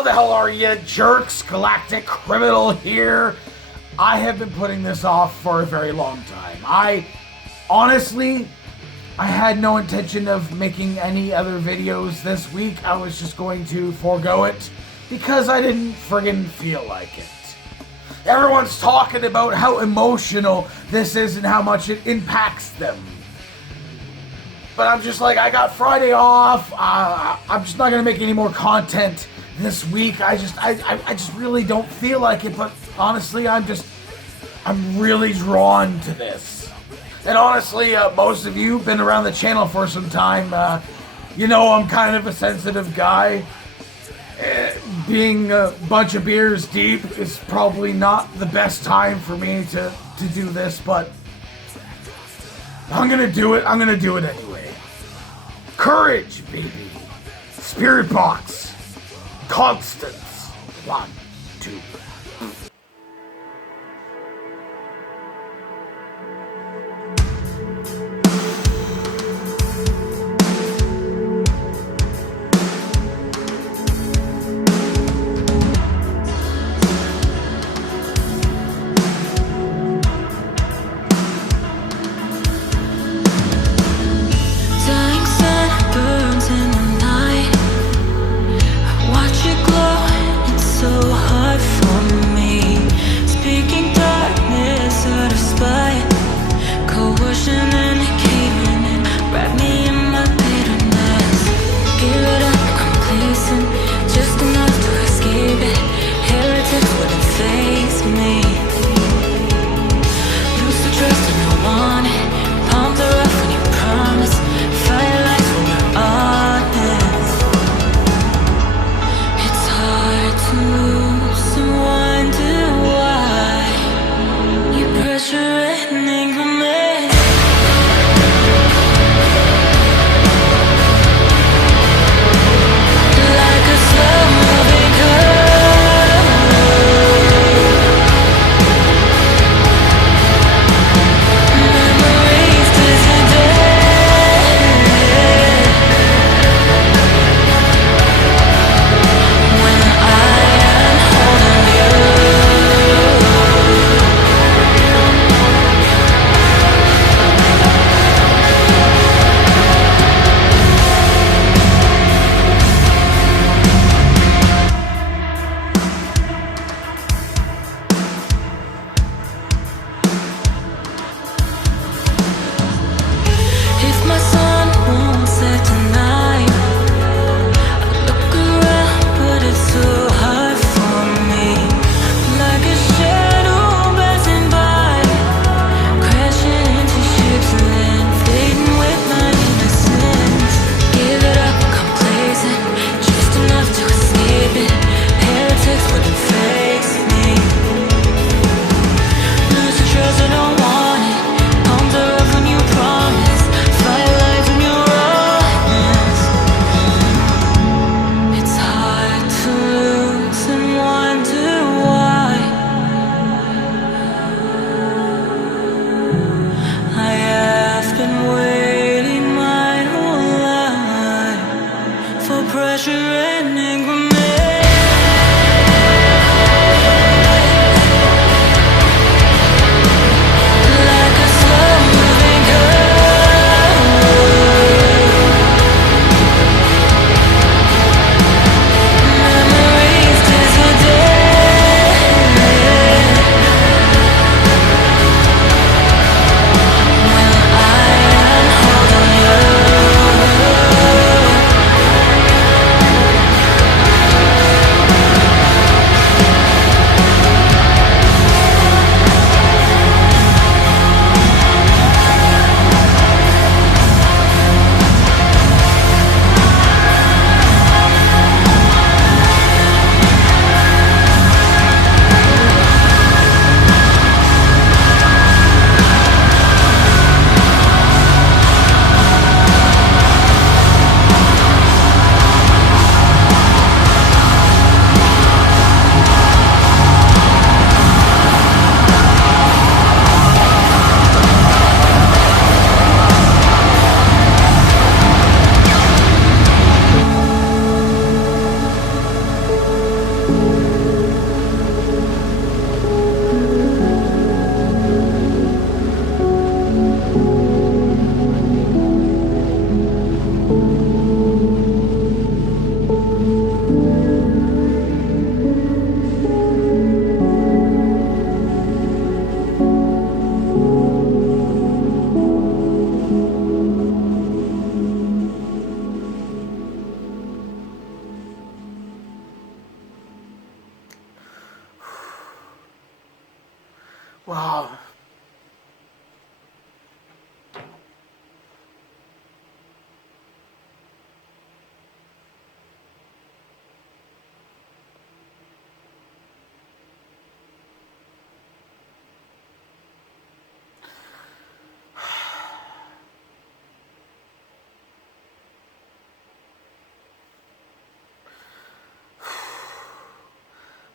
How the hell are you, jerks? Galactic Criminal here. I have been putting this off for a very long time. Honestly, I had no intention of making any other videos this week. I was just going to forego it because I didn't friggin' feel like it. Everyone's talking about how emotional this is and how much it impacts them. But I'm just like, I got Friday off. I'm just not gonna make any more content this week. I just really don't feel like it. But honestly, I'm really drawn to this. And honestly, most of you have been around the channel for some time. You know, I'm kind of a sensitive guy. Being a bunch of beers deep is probably not the best time for me to do this, but I'm gonna do it. I'm gonna do it anyway. Courage, baby. SPIRITBOX. Constance. 1, 2. So hard for me. Wow.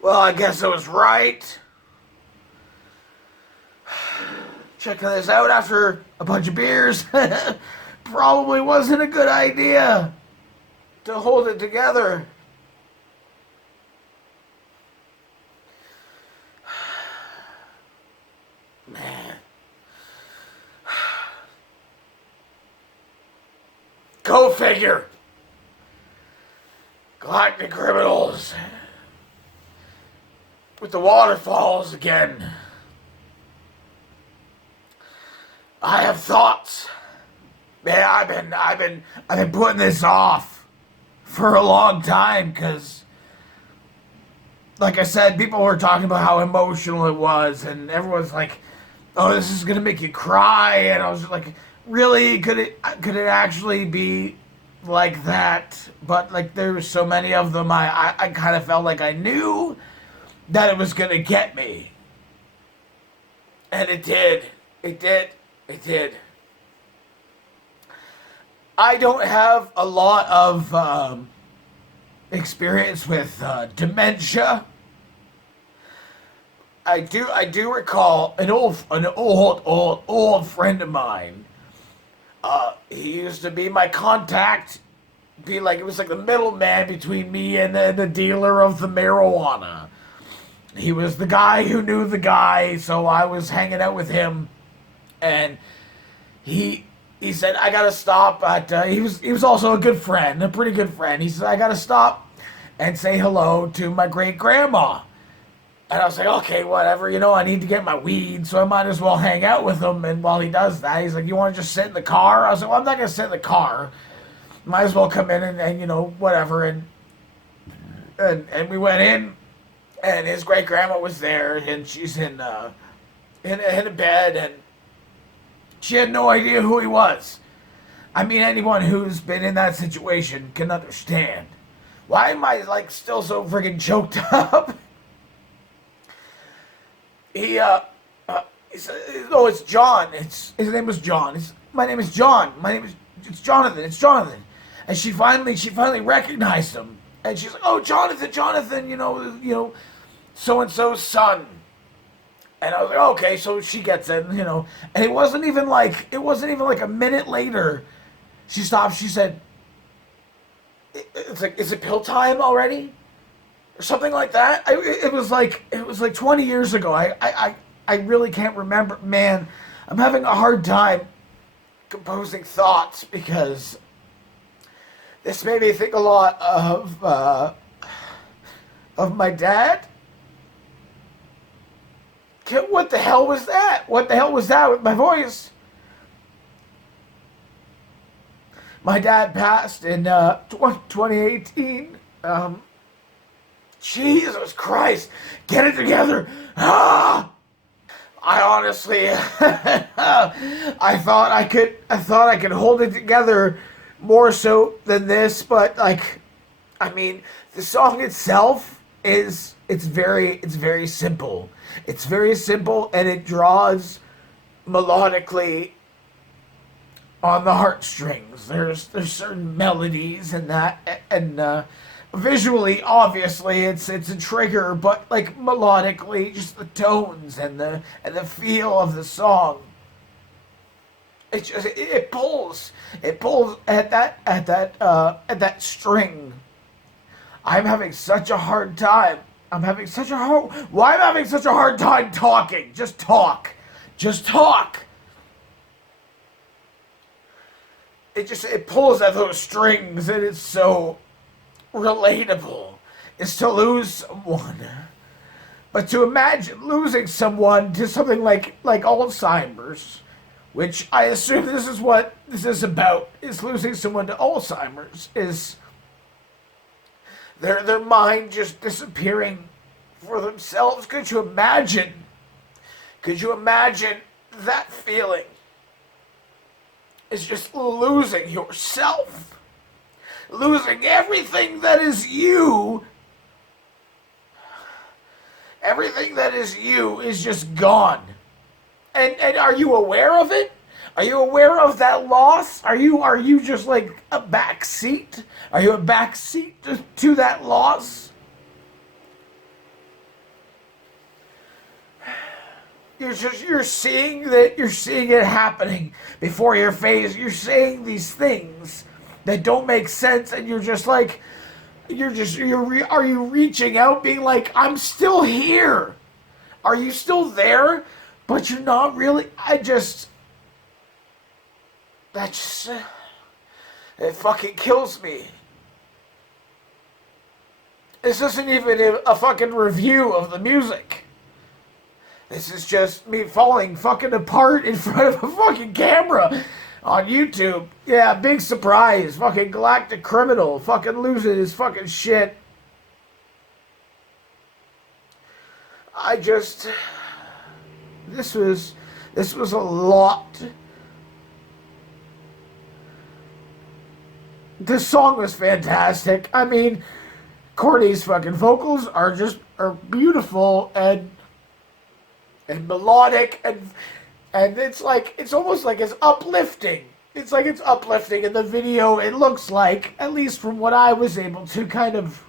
Well, I guess I was right. Checking this out after a bunch of beers probably wasn't a good idea to hold it together. Man. Go figure. Galactic criminals. With the waterfalls again. I have thoughts. Man, I've been putting this off for a long time because, like I said, people were talking about how emotional it was, and everyone's like, "Oh, this is gonna make you cry," and I was just like, "Really? Could it actually be like that?" But like, there were so many of them, I kind of felt like I knew that it was gonna get me, and it did. It did. It did. I don't have a lot of experience with dementia. I do recall an old friend of mine. He used to be my contact. Be like it was like the middleman between me and the dealer of the marijuana. He was the guy who knew the guy, so I was hanging out with him, and he said I gotta stop. But he was also a good friend, a pretty good friend. He said I gotta stop and say hello to my great grandma. And I was like, okay, whatever. I need to get my weed, so I might as well hang out with him. And while he does that, he's like, you want to just sit in the car? I was like, well, I'm not gonna sit in the car. Might as well come in and whatever. And we went in, and his great grandma was there, and she's in a bed, and she had no idea who he was. I mean, anyone who's been in that situation can understand. Why am I like still so friggin' choked up? He said, "Oh, it's John. His name was John. My name is John. It's Jonathan. It's Jonathan." And she finally recognized him, and she's like, "Oh, Jonathan. So and so's son." And I was like, "Okay." So she gets it, and it wasn't even like a minute later. She stopped. She said, "It's like, is it pill time already?" Or something like that. It was like 20 years ago. I really can't remember. Man, I'm having a hard time composing thoughts because this made me think a lot of my dad. What the hell was that? What the hell was that with my voice? My dad passed in 2018. Jesus Christ, get it together. I honestly, I thought I could hold it together more so than this, but I mean, the song itself it's very simple. It's very simple, and it draws melodically on the heartstrings. There's certain melodies and that, and visually, obviously, it's a trigger, but like melodically, just the tones and the feel of the song. It pulls at that string. I'm having such a hard time. Why am I having such a hard time talking? Just talk. It pulls at those strings, and it's so relatable. Is to lose someone, but to imagine losing someone to something like Alzheimer's, which I assume this is what this is about, is losing someone to Alzheimer's, is their mind just disappearing for themselves. Could you imagine Could you imagine that feeling? It's just losing yourself. Losing everything that is you. Everything that is you is just gone. And are you aware of it? Are you aware of that loss? Are you just like a backseat? Are you a backseat to that loss? You're seeing it happening before your face. You're saying these things that don't make sense, and you're just like, are you reaching out, being like, I'm still here? Are you still there? But you're not really. It fucking kills me. This isn't even a fucking review of the music. This is just me falling fucking apart in front of a fucking camera on YouTube. Yeah, big surprise. Fucking galactic criminal. Fucking losing his fucking shit. This was a lot. This song was fantastic. I mean, Courtney's fucking vocals are beautiful and melodic, and it's almost like it's uplifting. It's like it's uplifting in the video. It looks like, at least from what I was able to kind of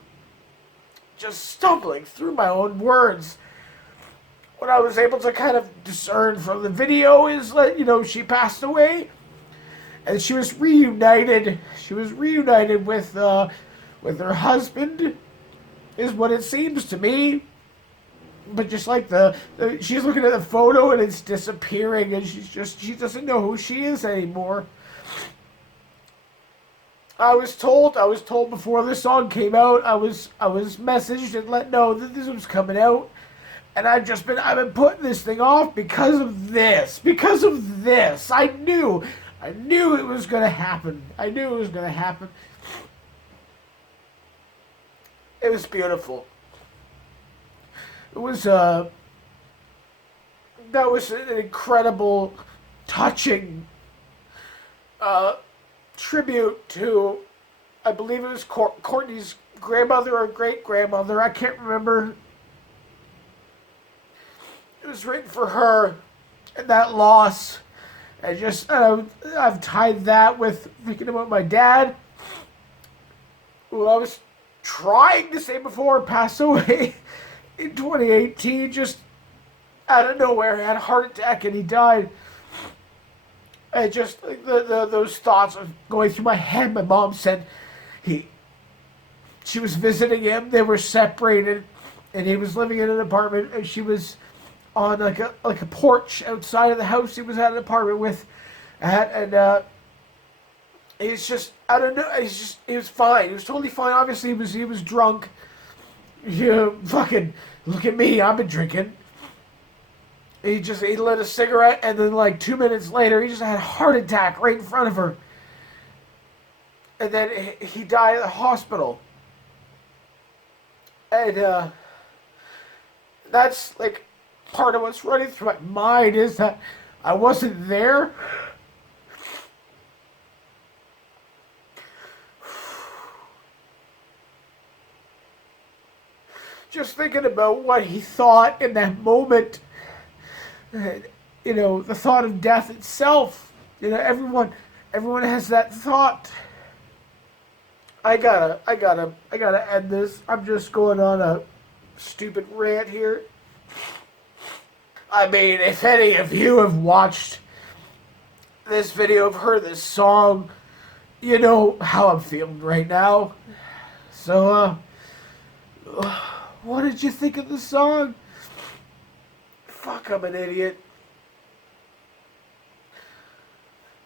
just stumbling through my own words, what I was able to kind of discern from the video is that, she passed away, and she was reunited. She was reunited with her husband, is what it seems to me. But just like she's looking at the photo and it's disappearing, and she doesn't know who she is anymore. I was told before this song came out, I was messaged and let know that this was coming out, and I've been putting this thing off because of this. Because of this, I knew it was gonna happen. I knew it was gonna happen. It was beautiful. It was that was an incredible, touching tribute to, I believe it was Courtney's grandmother or great-grandmother. I can't remember. It was written for her, and that loss. I've tied that with thinking about my dad, who I was trying to say before passed away in 2018, just out of nowhere. He had a heart attack and he died. And just those thoughts of going through my head. My mom said she was visiting him. They were separated, and he was living in an apartment, and she was on like a porch outside of the house he was at an apartment with, and he's just, I don't know. He was fine. He was totally fine. Obviously, he was drunk. Fucking look at me. I've been drinking. He lit a cigarette, and then like 2 minutes later, he just had a heart attack right in front of her. And then he died at the hospital. And that's like part of what's running through my mind, is that I wasn't there. Just thinking about what he thought in that moment. The thought of death itself. Everyone has that thought. I gotta end this. I'm just going on a stupid rant here. I mean, if any of you have watched this video, have heard this song, you know how I'm feeling right now. So, what did you think of the song? Fuck, I'm an idiot.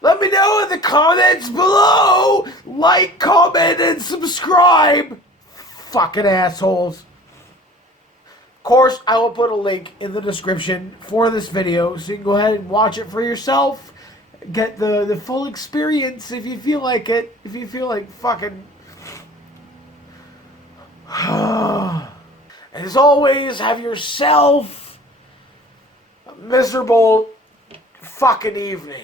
Let me know in the comments below. Like, comment, and subscribe. Fucking assholes. Of course, I will put a link in the description for this video, so you can go ahead and watch it for yourself. Get the full experience if you feel like it. If you feel like fucking... As always, have yourself a miserable fucking evening.